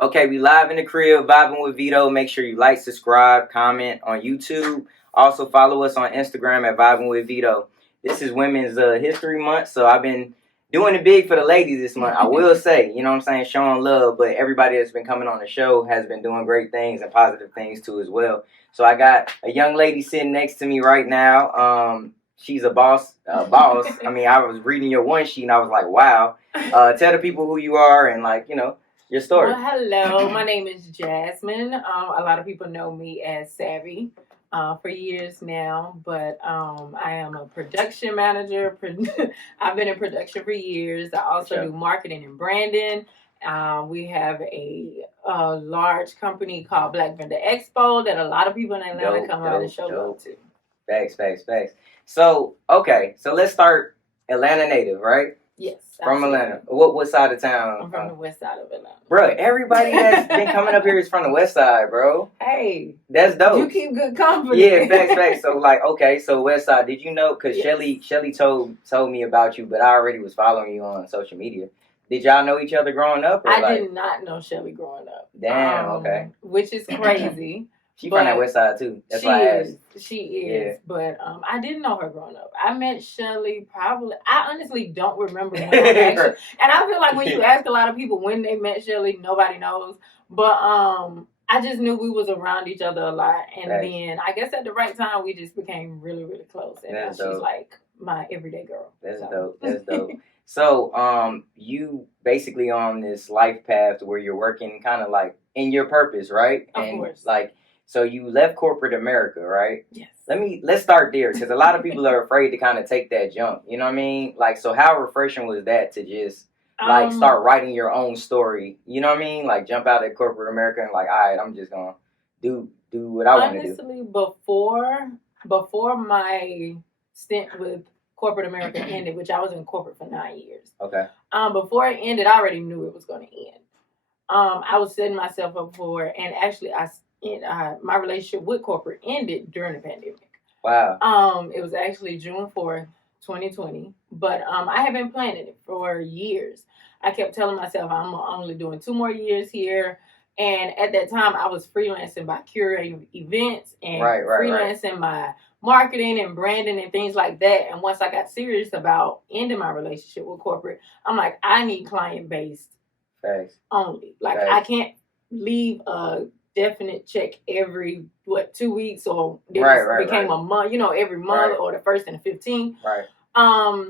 Okay, we live in the crib, vibing with Veto. Make sure you like, subscribe, comment on YouTube. Also follow us on Instagram at Vibing with Veto. This is Women's History Month, so I've been doing it big for the ladies this month. I will say, you know what I'm saying, showing love, but everybody that's been coming on the show has been doing great things and positive things too as well. So I got a young lady sitting next to me right now. She's a boss. I mean, I was reading your one sheet and I was like, wow. Tell the people who you are and your story. Well, hello. My name is Jasmine. A lot of people know me as Savvy for years now, but I am a production manager. I've been in production for years. I also do marketing and branding. We have a large company called Black Vendor Expo that a lot of people in Atlanta come out and show love to. Facts. So, okay. So let's start Atlanta native, right? Yes. From Atlanta. What side of town? I'm from the west side of Atlanta. Bro, everybody that's been coming up here is from the west side, bro. Hey. That's dope. You keep good company. Yeah, facts. So, okay, so west side. Did you know? Because Shelly told me about you, but I already was following you on social media. Did y'all know each other growing up? I did not know Shelly growing up. Damn, okay. Which is crazy. She from that west side too. That's why I asked. She is. Yeah. But I didn't know her growing up. I met Shelly probably. I honestly don't remember when I actually. And I feel like when you ask a lot of people when they met Shelly, nobody knows. But I just knew we was around each other a lot, and then I guess at the right time we just became really, really close. And now she's like my everyday girl. That's dope. So you basically on this life path where you're working kind of like in your purpose, right? Of course. So you left corporate America, right? Yes. Let's start there because a lot of people are afraid to kind of take that jump. You know what I mean? So how refreshing was that to just start writing your own story? You know what I mean? Jump out of corporate America and all right, I'm just gonna do what I want to do. Honestly, before my stint with corporate America ended, which I was in corporate for 9 years. Okay. Before it ended, I already knew it was going to end. I was setting myself up for, and actually, my relationship with corporate ended during the pandemic. Wow. It was actually June 4th, 2020. But I had been planning it for years. I kept telling myself I'm only doing 2 more years here. And at that time, I was freelancing by curating events and freelancing my marketing and branding and things like that. And once I got serious about ending my relationship with corporate, I'm like, I need client-based only. I can't leave a definite check every 2 weeks or became a month, every month or the 1st and the 15th. Right. I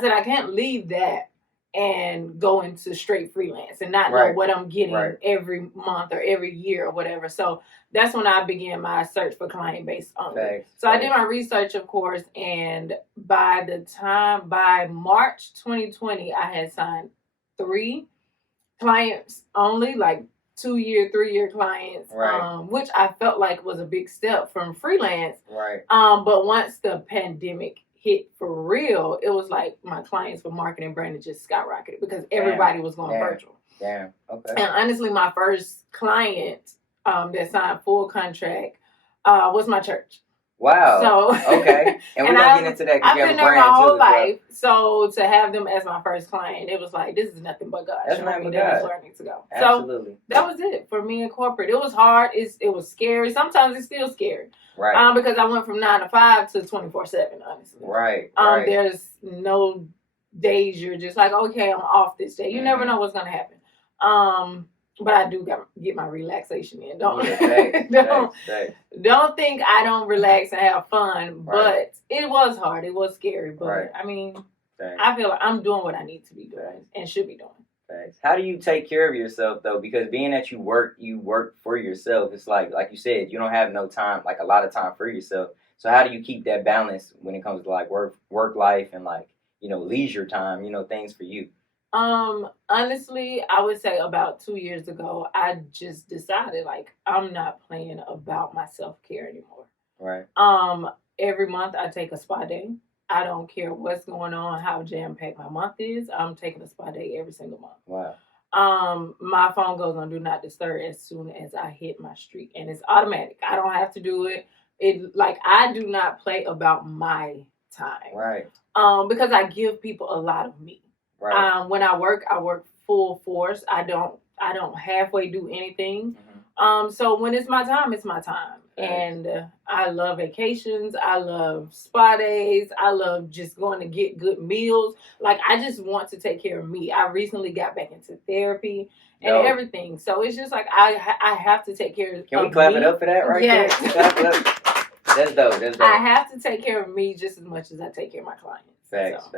said I can't leave that and go into straight freelance and not know what I'm getting every month or every year or whatever. So that's when I began my search for client base only. So I did my research, of course, and by March 2020, I had signed 3 clients only, 2-year, 3-year clients, which I felt like was a big step from freelance. Right. But once the pandemic hit for real, it was like my clients for marketing and branding just skyrocketed because everybody was going virtual. Damn. Okay. And honestly, my first client that signed full contract was my church. Wow. So okay. And we're gonna get into that because you have a brand too. I've been there my whole life. So to have them as my first client, it was like, this is nothing but God. That's nothing but God. That's where I need to go. Absolutely. So that was it for me in corporate. It was hard. It was scary. Sometimes it's still scary. Right. Because I went from 9 to 5 to 24/7, honestly. Right. There's no days you're just like, okay, I'm off this day. You never know what's gonna happen. But I do get my relaxation in. Don't think I don't relax and have fun. But it was hard. It was scary. But I mean, I feel like I'm doing what I need to be doing and should be doing. How do you take care of yourself though? Because being that you work for yourself. It's like you said, you don't have no time, a lot of time for yourself. So how do you keep that balance when it comes to work life and leisure time? Things for you. Honestly, I would say about 2 years ago, I just decided I'm not playing about my self-care anymore. Right. Every month I take a spa day. I don't care what's going on, how jam-packed my month is. I'm taking a spa day every single month. Wow. My phone goes on do not disturb as soon as I hit my street, and it's automatic. I don't have to do it. I do not play about my time. Right. Because I give people a lot of me. Right. When I work full force. I I don't halfway do anything. Mm-hmm. So when it's my time, it's my time. Thanks. And I love vacations. I love spa days. I love just going to get good meals. Like, I just want to take care of me. I recently got back into therapy and everything. So it's just like I have to take care of me. Can we clap it up for that right there? Clap it up. That's dope. That's dope. I have to take care of me just as much as I take care of my clients. Facts.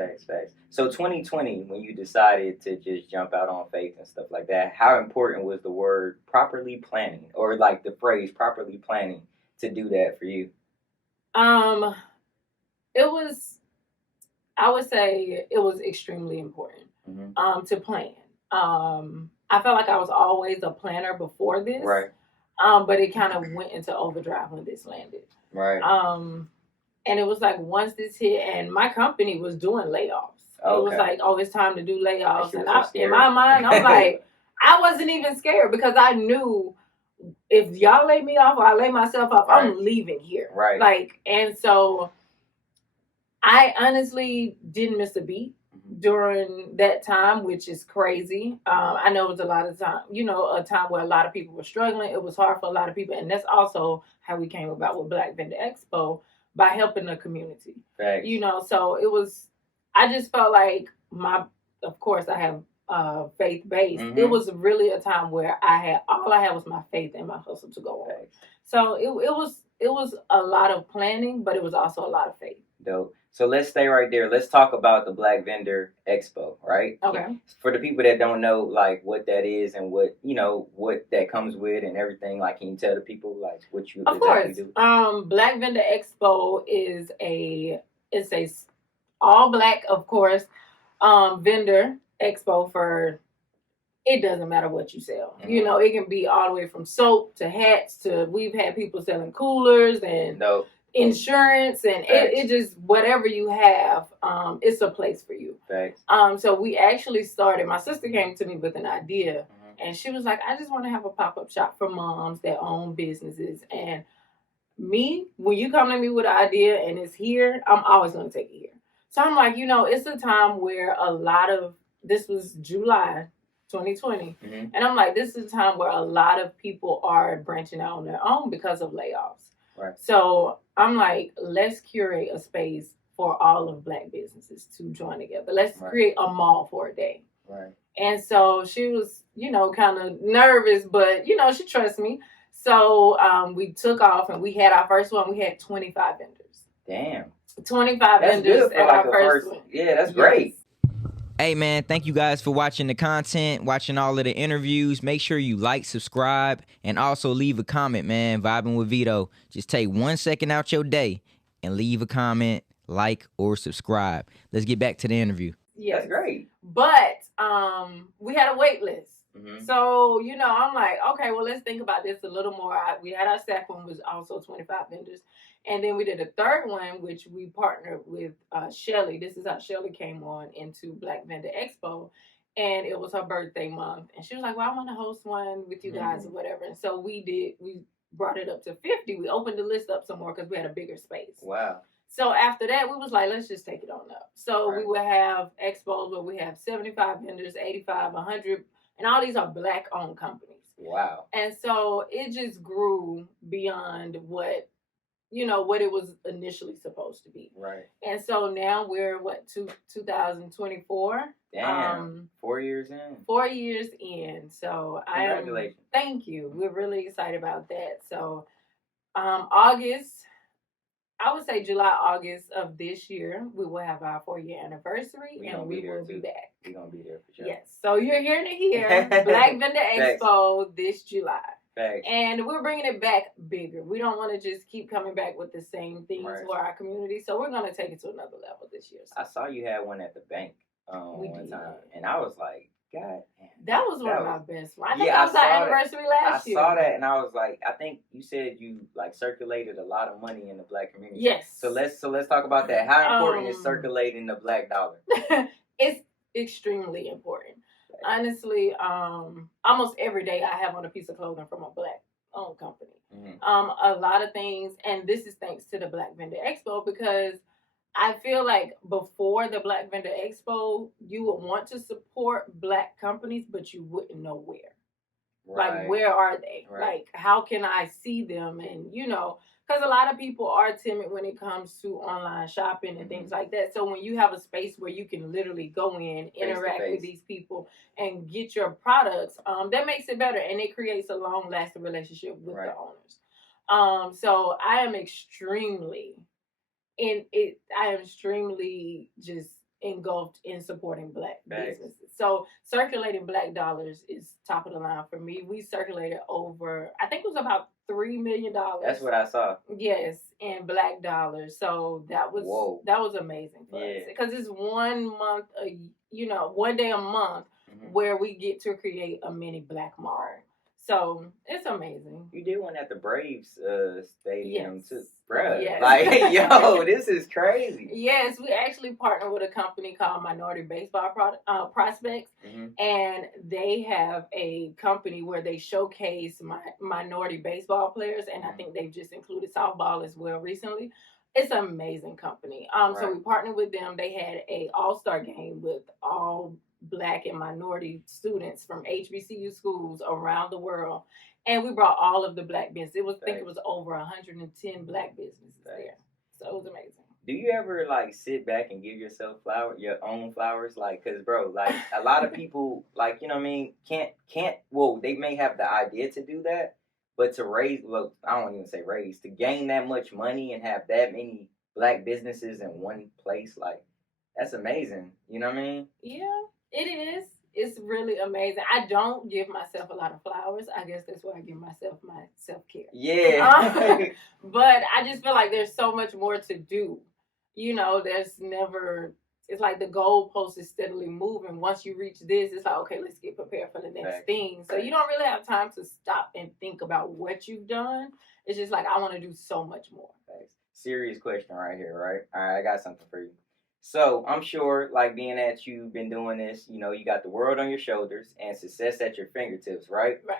So 2020, when you decided to just jump out on faith and stuff like that, how important was the word properly planning, or like the phrase properly planning, to do that for you? It was, I would say it was extremely important to plan. I felt like I was always a planner before this. Right. But it kind of went into overdrive when this landed. Right. And it was like once this hit, and my company was doing layoffs. Okay. It was like, oh, it's time to do layoffs. And in my mind, I'm like, I wasn't even scared because I knew if y'all lay me off or I lay myself off, right, I'm leaving here. Right. Like, and so I honestly didn't miss a beat during that time, which is crazy. I know it was a lot of time, a time where a lot of people were struggling. It was hard for a lot of people. And that's also how we came about with Black Vendor Expo, by helping the community. Thanks. So it was, I just felt like of course I have faith-based. Mm-hmm. It was really a time where all I had was my faith and my hustle to go on. Thanks. So it was a lot of planning, but it was also a lot of faith. Dope. So let's stay right there. Let's talk about the Black Vendor Expo, right? Okay. For the people that don't know, like, what that is and what that comes with and everything, like, can you tell the people, like, what you exactly do? Black Vendor Expo is a all Black, of course, vendor expo for, it doesn't matter what you sell. Mm-hmm. It can be all the way from soap to hats to, we've had people selling coolers and insurance, and it just, whatever you have, it's a place for you. Thanks. So we actually started, my sister came to me with an idea, and she was like, I just want to have a pop-up shop for moms that own businesses. And me, when you come to me with an idea and it's here, I'm always going to take it here. So I'm like, it's a time where this was July 2020. Mm-hmm. And I'm like, this is a time where a lot of people are branching out on their own because of layoffs. Right. So I'm like, let's curate a space for all of Black businesses to join together. Let's create a mall for a day. Right. And so she was, kind of nervous, but, she trusts me. So we took off and we had our first one. We had 25 vendors. Damn. 25 that's vendors at our first one. Yeah, that's great. Hey man, thank you guys for watching the content, watching all of the interviews. Make sure you like, subscribe, and also leave a comment, man. Vibing with Veto. Just take 1 second out your day and leave a comment, like, or subscribe. Let's get back to the interview. Yeah, that's great. But we had a wait list. Mm-hmm. So, I'm like, okay, well, let's think about this a little more. We had our second one, was also 25 vendors. And then we did a third one, which we partnered with Shelly. This is how Shelly came on into Black Vendor Expo. And it was her birthday month. And she was like, well, I want to host one with you guys or whatever. And so we brought it up to 50. We opened the list up some more because we had a bigger space. Wow. So after that, we was like, let's just take it on up. So we would have expos where we have 75 vendors, 85, 100, and all these are Black-owned companies. Wow. And so it just grew beyond what it was initially supposed to be. Right. And so now we're 2024. Damn. 4 years in. 4 years in. So congratulations. Thank you. We're really excited about that. So August, I would say July, August of this year, we will have our 4-year anniversary, and we will be back. We're going to be there for sure. Yes. So you're hearing it here. Black Vendor Expo this July. Thanks. And we're bringing it back bigger. We don't want to just keep coming back with the same things for our community. So we're going to take it to another level this year. So. I saw you had one at the bank one time. And I was like, God damn. That was one of my best ones. I think that was our anniversary last year. I saw that and I was like, I think you said you circulated a lot of money in the Black community. Yes. So let's talk about that. How important is circulating the Black dollar? It's extremely important. Honestly, almost every day I have on a piece of clothing from a Black-owned company. Mm-hmm. A lot of things, and this is thanks to the Black Vendor Expo, because I feel like before the Black Vendor Expo, you would want to support Black companies, but you wouldn't know where. Like, where are they? Right. Like, how can I see them? And, you know, because a lot of people are timid when it comes to online shopping and things like that. So when you have a space where you can literally go in, interact with these people, and get your products, that makes it better, and it creates a long lasting relationship with the owners. So I am extremely just engulfed in supporting Black businesses. So circulating Black dollars is top of the line for me. We circulated over, I think it was about $3 million. That's what I saw. Yes, in Black dollars. So that was amazing for us, because it's 1 month, one day a month where we get to create a mini Black mall. So it's amazing. You did one at the Braves stadium too, bruh. Yes. Like, yo, this is crazy. Yes, we actually partnered with a company called Minority Baseball Prospects, and they have a company where they showcase minority baseball players, and I think they've just included softball as well recently. It's an amazing company. So we partnered with them. They had a all-star game with all Black and minority students from HBCU schools around the world, and we brought all of the Black business. I think it was over 110 Black businesses there, so it was amazing. Do you ever like sit back and give yourself your own flowers? Like, cause bro, like a lot of people, like, you know what I mean, can't. Well, they may have the idea to do that, but to I don't even say raise, to gain that much money and have that many Black businesses in one place, like, that's amazing. You know what I mean? Yeah. It is. It's really amazing. I don't give myself a lot of flowers. I guess that's why I give myself my self-care. Yeah. But I just feel like there's so much more to do. You know, it's like the goalpost is steadily moving. Once you reach this, it's like, okay, let's get prepared for the next thing. So you don't really have time to stop and think about what you've done. It's just like, I want to do so much more. Serious question right here, right? All right, I got something for you. So I'm sure, like, being that you've been doing this, you know, you got the world on your shoulders and success at your fingertips, right? Right.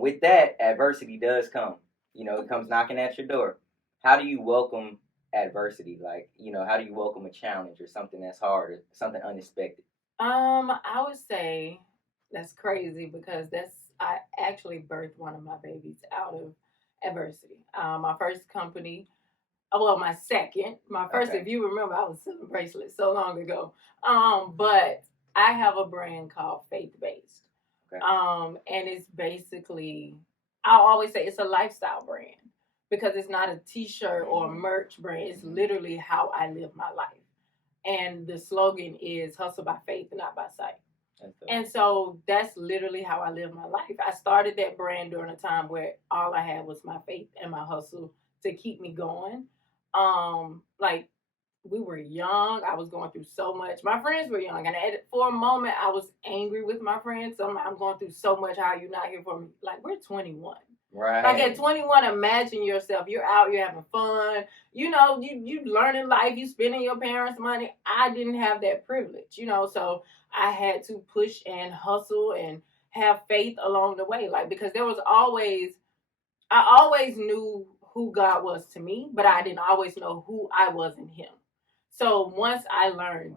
With that, adversity does come. You know, it comes knocking at your door. How do you welcome adversity? Like, you know, how do you welcome a challenge or something that's hard or something unexpected? I would say that's crazy, because I actually birthed one of my babies out of adversity. My first company. Well, my second. My first, if you remember, I was selling bracelets so long ago. But I have a brand called Faith Based. And it's basically, I'll always say it's a lifestyle brand, because it's not a t-shirt or a merch brand. It's literally how I live my life. And the slogan is hustle by faith and not by sight. And so that's literally how I live my life. I started that brand during a time where all I had was my faith and my hustle to keep me going. Like, we were young. I was going through so much. My friends were young, and for a moment, I was angry with my friends. So I'm going through so much. How are you not here for me? Like, we're 21. Right. Like, at 21, imagine yourself. You're out. You're having fun. You know, you learning life. You spending your parents' money. I didn't have that privilege. You know, so I had to push and hustle and have faith along the way. Like, because I always knew who God was to me, but I didn't always know who I was in Him. So once I learned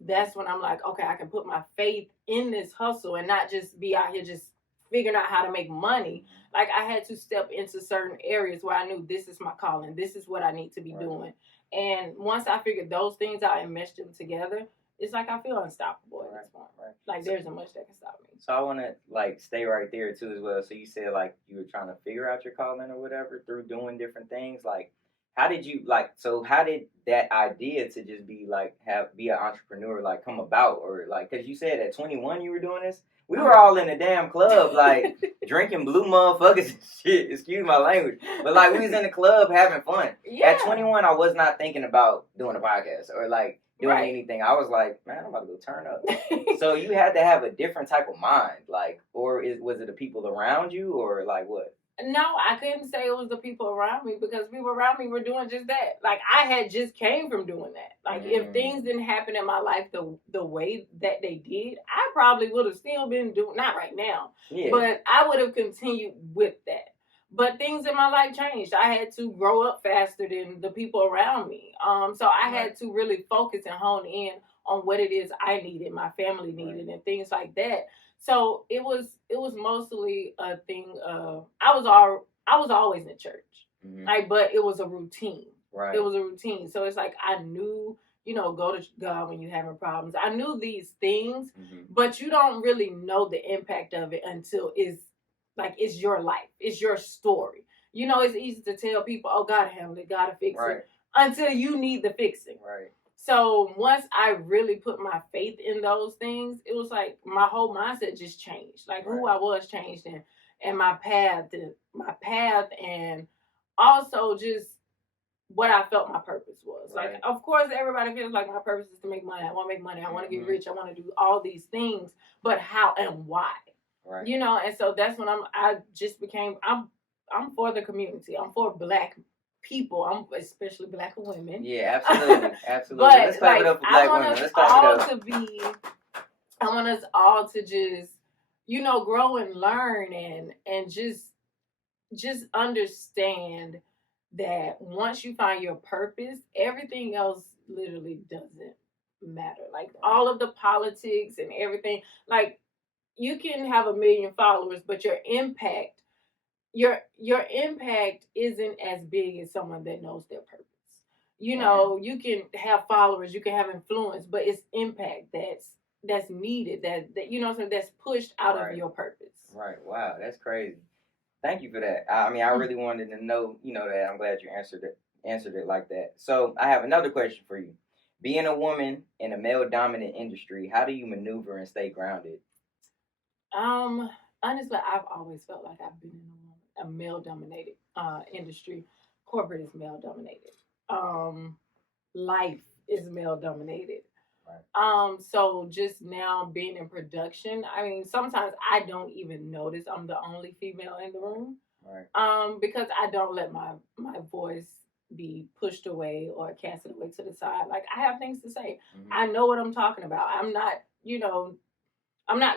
that's when I'm like, okay, I can put my faith in this hustle and not just be out here just figuring out how to make money. Like, I had to step into certain areas where I knew this is my calling. This is what I need to be doing. And once I figured those things out and meshed them together, it's like I feel unstoppable at this point. Like, there isn't much that can stop me. So I want to, like, stay right there, too, as well. So you said, like, you were trying to figure out your calling or whatever through doing different things. Like, how did that idea to just be, like, be an entrepreneur, like, come about? Or, like, because you said at 21 you were doing this? We were all in a damn club, like, drinking blue motherfuckers and shit. Excuse my language. But, like, we was in the club having fun. Yeah. At 21, I was not thinking about doing a podcast or, like, doing anything. I was like, man, I'm about to go turn up. So you had to have a different type of mind, like, or was it the people around you, or like what? No, I couldn't say it was the people around me, because people around me were doing just that. Like, I had just came from doing that. Like, if things didn't happen in my life the way that they did, I probably would have still been doing, not right now, but I would have continued with that. But things in my life changed. I had to grow up faster than the people around me. So I had to really focus and hone in on what it is I needed, my family needed, and things like that. So it was mostly a thing of I was always in church, like, but it was a routine. Right. It was a routine. So it's like I knew, go to God when you're having problems. I knew these things, but you don't really know the impact of it until it's your life, it's your story. It's easy to tell people, "Oh, God handle it, God to fix it," until you need the fixing. Right. So once I really put my faith in those things, it was like my whole mindset just changed. Like who I was changed, and my path, and also just what I felt my purpose was. Right. Like, of course, everybody feels like my purpose is to make money. I want to make money. I want to get rich. I want to do all these things, but how and why? Right. And so that's when I'm for the community. I'm for Black people. I'm especially Black women. Yeah, absolutely, absolutely. But Let's clap it up for Black women. Let's clap it up. I want us all to just, grow and learn and just understand that once you find your purpose, everything else literally doesn't matter. Like all of the politics and everything, like you can have 1 million followers, but your impact isn't as big as someone that knows their purpose. You can have followers, you can have influence, but it's impact that's needed, that that's pushed out of your purpose. Right. Wow, that's crazy. Thank you for that. I mean, I really wanted to know, that. I'm glad you answered it like that. So I have another question for you. Being a woman in a male-dominant industry, how do you maneuver and stay grounded? Honestly, I've always felt like I've been in a male-dominated industry. Corporate is male-dominated. Life is male-dominated. Right. So just now being in production, I mean, sometimes I don't even notice I'm the only female in the room. Right. Because I don't let my voice be pushed away or casted away to the side. Like I have things to say. I know what I'm talking about. I'm not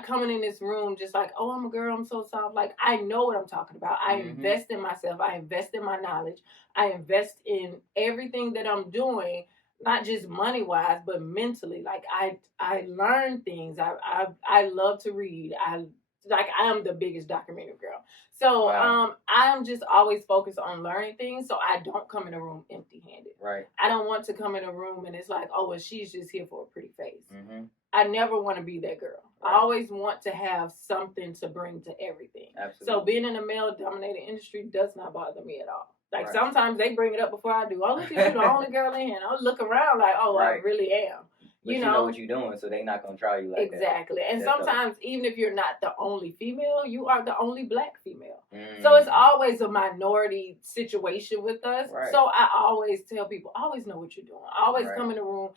coming in this room just like, oh, I'm a girl, I'm so soft. Like, I know what I'm talking about. I invest in myself. I invest in my knowledge. I invest in everything that I'm doing, not just money-wise, but mentally. Like, I learn things. I love to read. I am the biggest documentary girl. So wow. I'm just always focused on learning things, so I don't come in a room empty-handed. Right. I don't want to come in a room and it's like, oh, well, she's just here for a pretty face. I never want to be that girl. Right. I always want to have something to bring to everything. Absolutely. So being in a male-dominated industry does not bother me at all. Like sometimes they bring it up before I do. Oh, look at you, the only girl in here. And I'll look around like, oh, I really am. But you know what you're doing, so they're not gonna try you like that. Exactly. And that's sometimes even if you're not the only female, you are the only Black female. So it's always a minority situation with us. Right. So I always tell people, always know what you're doing. Always come in the room.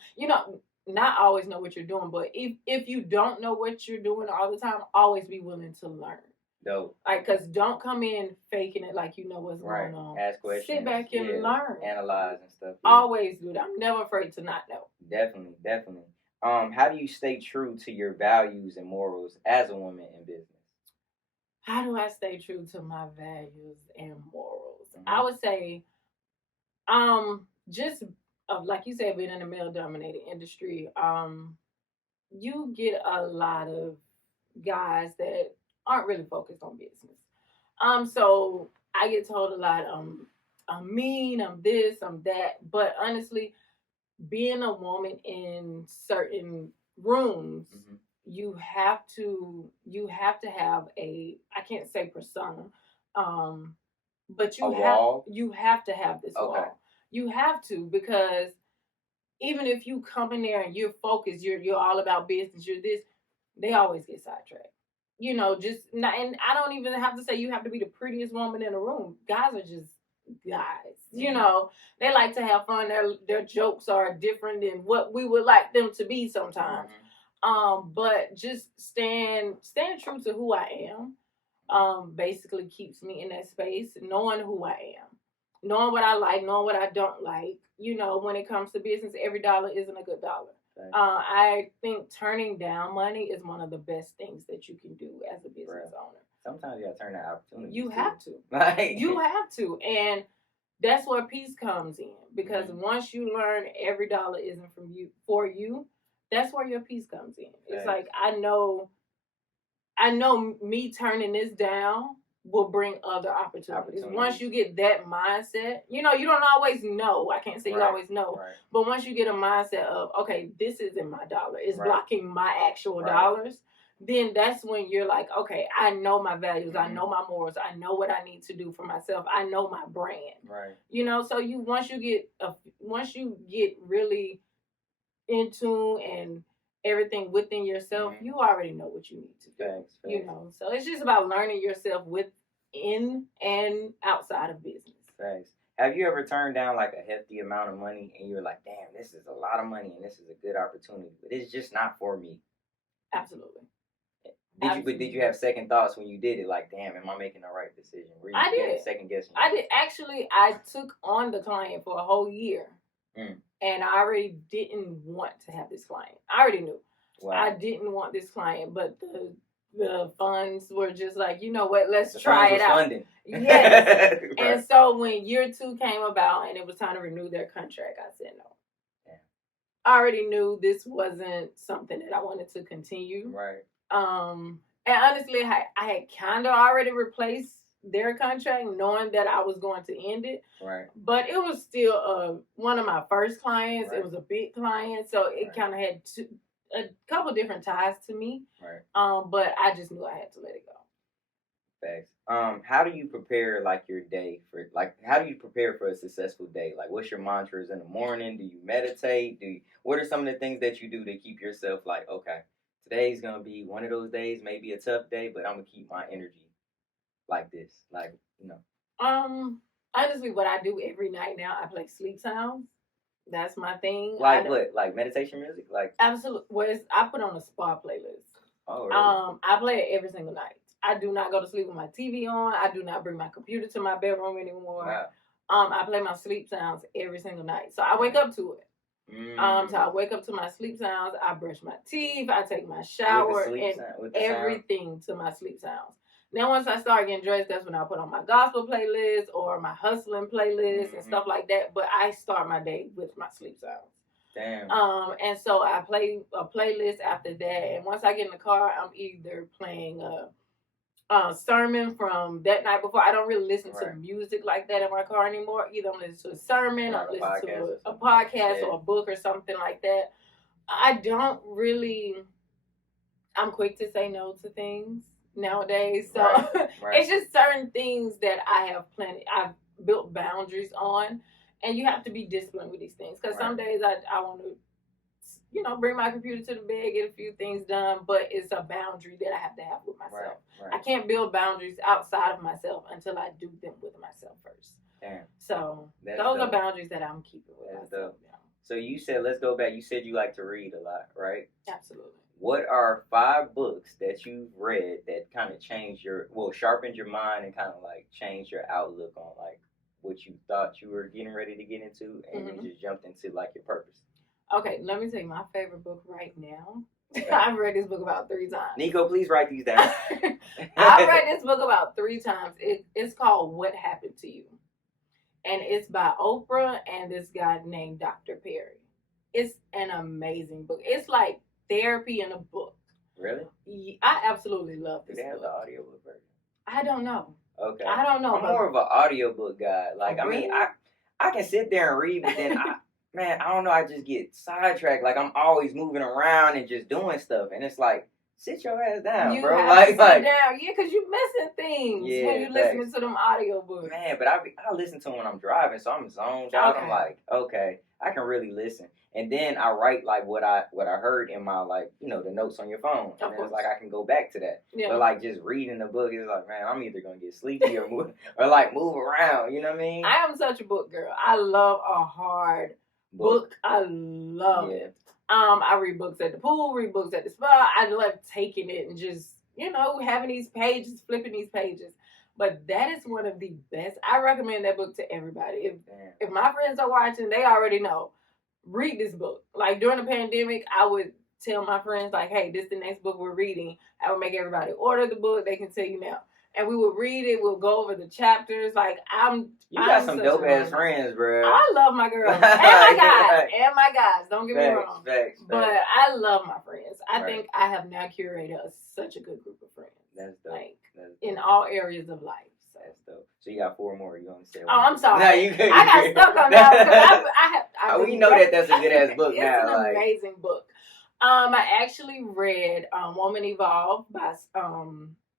Not always know what you're doing, but if you don't know what you're doing all the time, always be willing to learn. Dope. Like, cause don't come in faking it like you know what's going on. Ask questions. Sit back and learn. Analyze and stuff. Yeah. Always do that. I'm never afraid to not know. Definitely. How do you stay true to your values and morals as a woman in business? How do I stay true to my values and morals? I would say, just like you said, being in a male-dominated industry, you get a lot of guys that aren't really focused on business. So I get told a lot, I'm mean, I'm this, I'm that. But honestly, being a woman in certain rooms, you have to have I can't say persona, but you have to have this wall. You have to, because even if you come in there and you're focused, you're all about business, you're this, they always get sidetracked. Just not, and I don't even have to say you have to be the prettiest woman in the room. Guys are just guys. They like to have fun. Their jokes are different than what we would like them to be sometimes. But just stand true to who I am. Basically keeps me in that space, knowing who I am, knowing what I like, knowing what I don't like. When it comes to business, every dollar isn't a good dollar. Right. I think turning down money is one of the best things that you can do as a business owner. Sometimes you gotta turn that opportunity. You have to. You have to. And that's where peace comes in. Because once you learn every dollar isn't for you, that's where your peace comes in. It's like, I know I know me turning this down will bring other opportunities. Once you get that mindset, you don't always know. I can't say you always know. Right. But once you get a mindset of, okay, this isn't my dollar. It's blocking my actual dollars. Then that's when you're like, okay, I know my values. I know my morals. I know what I need to do for myself. I know my brand. Right. So once you get really in tune and everything within yourself, you already know what you need to do. Thanks. So it's just about learning yourself within and outside of business. Thanks. Have you ever turned down like a hefty amount of money and you're like, damn, this is a lot of money and this is a good opportunity, but it's just not for me? Absolutely. Did you have second thoughts when you did it? Like, damn, am I making the right decision? I did. Second guessing. I did. Actually, I took on the client for a whole year. And I already didn't want to have this client. I already knew. Wow. I didn't want this client, but the funds were just like, you know what, let's try it out. Funding. Yes. Right. And so when year 2 came about and it was time to renew their contract, I said no. Yeah. I already knew this wasn't something that I wanted to continue. Right. And honestly, I had kind of already replaced their contract, knowing that I was going to end it. Right. But it was still one of my first clients. Right. It was a big client, so it kind of had a couple different ties to me. Right. But I just knew I had to let it go. Thanks. How do you prepare like your day how do you prepare for a successful day? Like, what's your mantras in the morning? Do you meditate? What are some of the things that you do to keep yourself like, okay, today's gonna be one of those days, maybe a tough day, but I'm gonna keep my energy like this, Honestly, what I do every night now, I play sleep sounds. That's my thing. Like what? Like meditation music? Like absolutely. I put on a spa playlist. Oh, really? I play it every single night. I do not go to sleep with my TV on. I do not bring my computer to my bedroom anymore. Wow. I play my sleep sounds every single night, so I wake up to it. So I wake up to my sleep sounds. I brush my teeth. I take my shower and everything to my sleep sounds. Now, once I start getting dressed, that's when I put on my gospel playlist or my hustling playlist and stuff like that. But I start my day with my sleep sounds. Damn. And so I play a playlist after that. And once I get in the car, I'm either playing a sermon from that night before. I don't really listen to music like that in my car anymore. Either I'm listening to a sermon or listen to a podcast or a book or something like that. I don't really... I'm quick to say no to things nowadays, so it's just certain things that I've built boundaries on, and you have to be disciplined with these things, because some days I want to bring my computer to the bed, get a few things done, but it's a boundary that I have to have with myself. I can't build boundaries outside of myself until I do them with myself first. Damn. So those are boundaries that I'm keeping with myself. So you said, let's go back, you said you like to read a lot, right? Absolutely. What are 5 books that you've read that kind of sharpened your mind and kind of like changed your outlook on like what you thought you were getting ready to get into, and you just jumped into like your purpose? Okay, let me tell you my favorite book right now. I've read this book about 3 times. Nico, please write these down. I've read this book about 3 times. It's called What Happened to You. And it's by Oprah and this guy named Dr. Perry. It's an amazing book. It's like therapy in a book. Really? I absolutely love this book. Do they have the audiobook version? I don't know. Okay. I don't know. I'm more of an audiobook guy. Like, I mean, I can sit there and read, but then I don't know, I just get sidetracked. Like, I'm always moving around and just doing stuff. And it's like, sit your ass down, bro. You have to sit down. Yeah, because you're missing things when you're listening to them audiobooks. Man, but I listen to them when I'm driving, so I'm zoned out. I'm like, okay, I can really listen. And then I write like what I heard in my the notes on your phone. And it's like I can go back to that. Yeah. But like just reading the book is like, man, I'm either gonna get sleepy or move around. You know what I mean? I am such a book girl. I love a hard book. I love it. I read books at the pool, read books at the spa. I love taking it and just having these pages, flipping these pages. But that is one of the best. I recommend that book to everybody. If my friends are watching, they already know. Read this book. Like during the pandemic, I would tell my friends like, hey, this is the next book we're reading. I would make everybody order the book. They can tell you now. and we would read it. We'll go over the chapters. Like I'm got some such dope a ass learner. friends, bro. I love my girls and my guys and my guys. Don't get me wrong. Facts. But I love my friends. I Right. think I have now curated such a good group of friends. That's dope. Like That's dope. in all areas of life. So. That's dope. So you got 4 more. You gonna say? Oh, I'm sorry. No, you good. I got stuck on that because We know that's a good ass book it's now. It's an amazing book. I actually read Woman Evolve by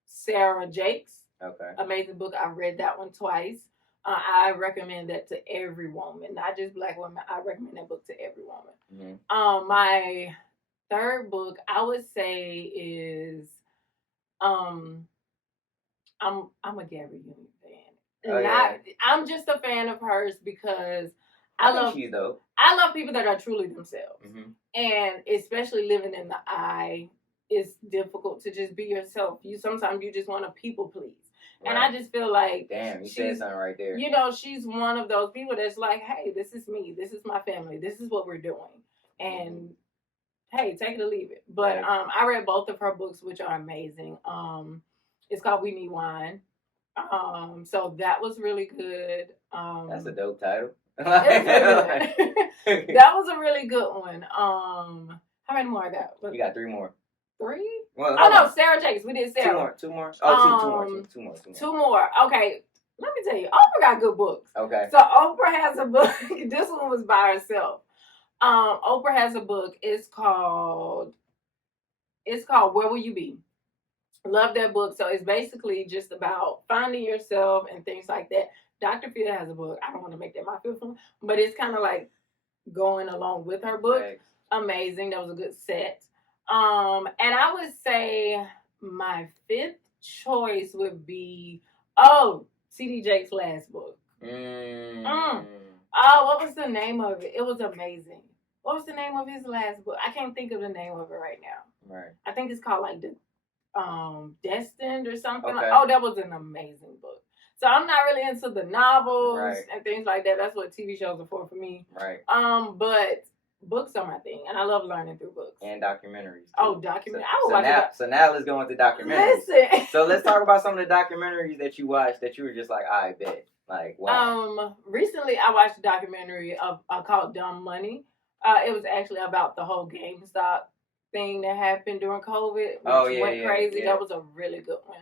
Sarah Jakes. Okay. Amazing book. I read that one twice. I recommend that to every woman, not just Black women. I recommend that book to every woman. Mm-hmm. My third book, I would say, is I'm a Gabby Union fan. Oh, yeah. I'm just a fan of hers because I love people that are truly themselves. Mm-hmm. And especially living in the I, it's difficult to just be yourself. Sometimes you just want to people please. Right. And I just feel like damn, you said something right there. You know, she's one of those people that's like, hey, this is me, this is my family, this is what we're doing. And hey, take it or leave it. But I read both of her books, which are amazing. It's called We Need Wine. So that was really good. That's a dope title. That was a really good one. How many more I got? You got 3 more. 3? Well, no, Sarah Jakes. We did Sarah. 2 more. Oh, 2 more. 2 more. Okay. Let me tell you, Oprah got good books. Okay. So Oprah has a book. This one was by herself. Oprah has a book. It's called Where Will You Be? Love that book. So it's basically just about finding yourself and things like that. Dr. Phil has a book. I don't want to make that my fifth one, but it's kind of like going along with her book. Thanks. Amazing. That was a good set. And I would say my 5th choice would be C.D. Jake's last book. Oh, what was the name of it? It was amazing. What was the name of his last book? I can't think of the name of it right now. Right. I think it's called like Destined or something. Okay. That was an amazing book. So I'm not really into the novels and things like that. That's what TV shows are for me. Right. But books are my thing, and I love learning through books and documentaries. Oh, documentaries! So now let's go into documentaries. Listen. So let's talk about some of the documentaries that you watched that you were just like, I bet, like wow. Recently I watched a documentary called Dumb Money. It was actually about the whole GameStop thing that happened during COVID, which went crazy. Yeah. That was a really good one.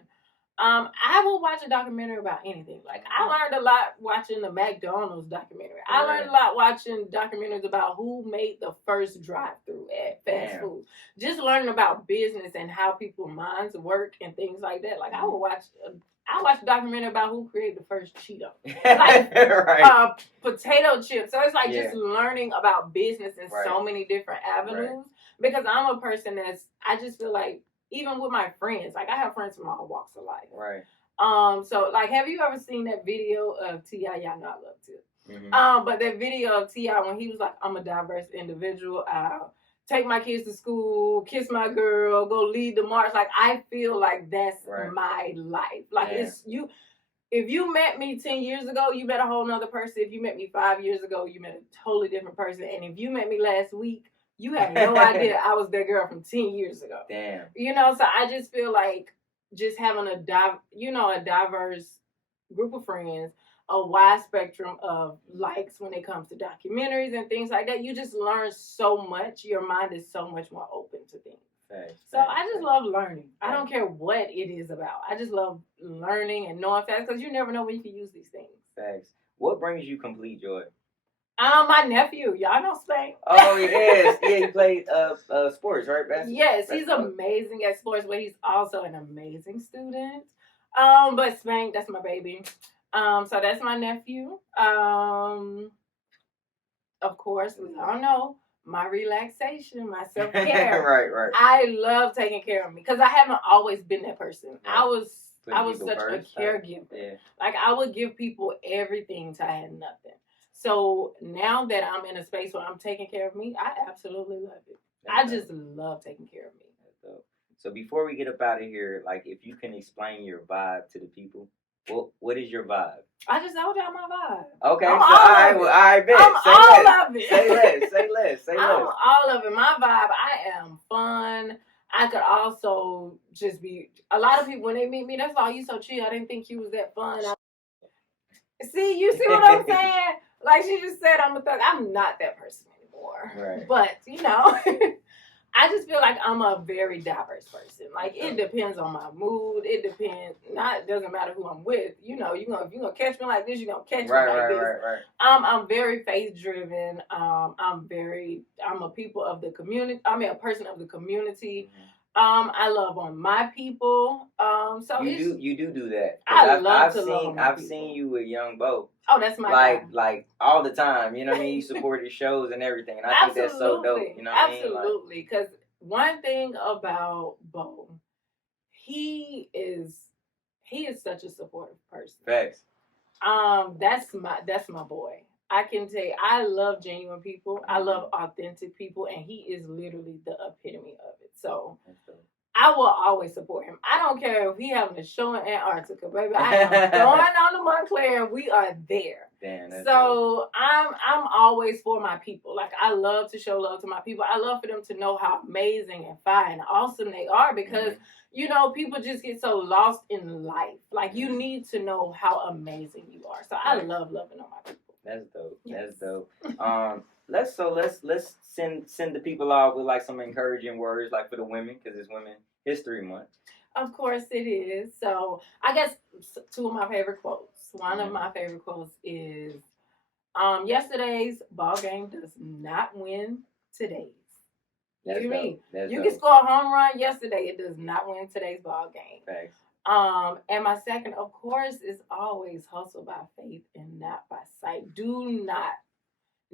I will watch a documentary about anything. Like I learned a lot watching the McDonald's documentary. I learned a lot watching documentaries about who made the first drive-through at fast food. Just learning about business and how people's minds work and things like that. Like I watched a documentary about who created the first Cheeto. Like potato chips. So it's like just learning about business in so many different avenues. Right. Because I'm a person I just feel like even with my friends, like I have friends from all walks of life. Right. So like, have you ever seen that video of T.I.? Y'all know I love to. Mm-hmm. But that video of T.I. when he was like, I'm a diverse individual. I'll take my kids to school, kiss my girl, go lead the march. Like I feel like that's my life. Like it's you. If you met me 10 years ago, you met a whole nother person. If you met me 5 years ago, you met a totally different person. And if you met me last week, you have no idea I was that girl from 10 years ago. Damn. You know, so I just feel like just having a diverse group of friends, a wide spectrum of likes when it comes to documentaries and things like that. You just learn so much. Your mind is so much more open to things. I just love learning. I don't care what it is about. I just love learning and knowing facts because you never know when you can use these things. Thanks. What brings you complete joy? My nephew, y'all know Spank. Oh yes, he played sports, right? Basketball. Yes, he's amazing at sports, but he's also an amazing student. But Spank, that's my baby. So that's my nephew. Of course, we all know my relaxation, my self-care. Right. I love taking care of me because I haven't always been that person. Right. I was such a caregiver. Yeah. Like I would give people everything till I had nothing. So now that I'm in a space where I'm taking care of me, I absolutely love it. I just love taking care of me. So before we get up out of here, like if you can explain your vibe to the people, what is your vibe? I just told y'all my vibe. Okay, I bet. I'm all of it. Say less. I'm all of it. My vibe, I am fun. I could also just be. A lot of people when they meet me, that's all. You so chill. I didn't think you was that fun. See, you see what I'm saying? Like she just said, I'm a thug. I'm not that person anymore. Right. But I just feel like I'm a very diverse person. Like it depends on my mood. It depends. It doesn't matter who I'm with. If you're gonna catch me like this, you're gonna catch me like this. Right. I'm very faith driven. I'm a people of the community. A person of the community. I love on my people. So you do that. I've seen you with Young Bo. Oh, that's my guy. Like all the time. You know what I mean? You support his shows and everything. And I think that's so dope. You know what I mean? Absolutely. Because one thing about Bo, he is such a supportive person. Facts. That's my boy. I can tell you, I love genuine people. I love authentic people, and he is literally the epitome of it. So I will always support him. I don't care if he having a show in Antarctica, baby. I am going on to Montclair, and we are there. Damn, so I'm always for my people. Like I love to show love to my people. I love for them to know how amazing and fine and awesome they are because people just get so lost in life. Like you need to know how amazing you are. So I love loving on my people. That's dope. Yes. That's dope. Let's send the people out with like some encouraging words, like for the women, because it's Women History Month. Of course it is. So I guess two of my favorite quotes. One of my favorite quotes is, yesterday's ball game does not win today's. You mean? You can score a home run yesterday. It does not win today's ball game. Thanks. And my second, of course, is always hustle by faith and not by sight.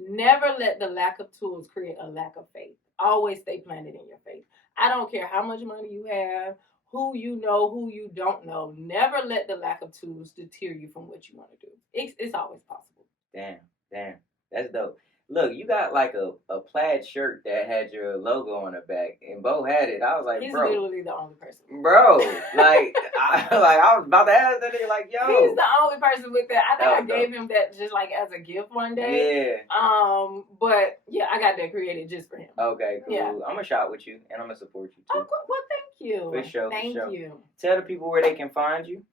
Never let the lack of tools create a lack of faith. Always stay planted in your faith. I don't care how much money you have, who you know, who you don't know. Never let the lack of tools deter you from what you want to do. It's always possible. Damn. That's dope. Look, you got like a plaid shirt that had your logo on the back, and Bo had it. I was like, he's bro. He's literally the only person. Bro, I was about to ask that nigga, like, yo. He's the only person with that. I think I gave him that just like as a gift one day. Yeah. But yeah, I got that created just for him. Okay, cool. Yeah. I'm gonna shop with you, and I'm gonna support you too. Oh, well, thank you. For sure. Thank you. Tell the people where they can find you.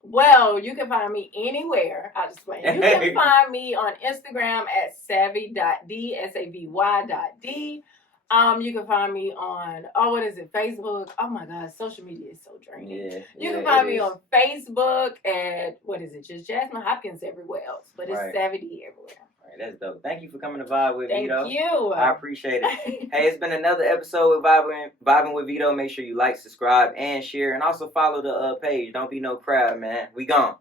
Well, you can find me anywhere. I just play. You can find me on Instagram at savvy.d, savy.d. You can find me on, Facebook. Oh my God, social media is so draining. Yeah, you can find me on Facebook at, just Jasmine Hopkins everywhere else, but it's Savvy D everywhere. All right, that's dope. Thank you for coming to Vibe with Veto. Thank you. I appreciate it. Hey, it's been another episode with Vibing with Veto. Make sure you like, subscribe, and share, and also follow the page. Don't be no crowd, man. We gone.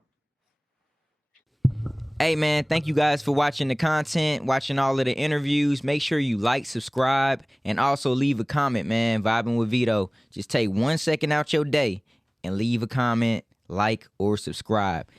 Hey, man, thank you guys for watching the content, watching all of the interviews. Make sure you like, subscribe, and also leave a comment, man. Vibing with Veto. Just take 1 second out your day and leave a comment, like, or subscribe.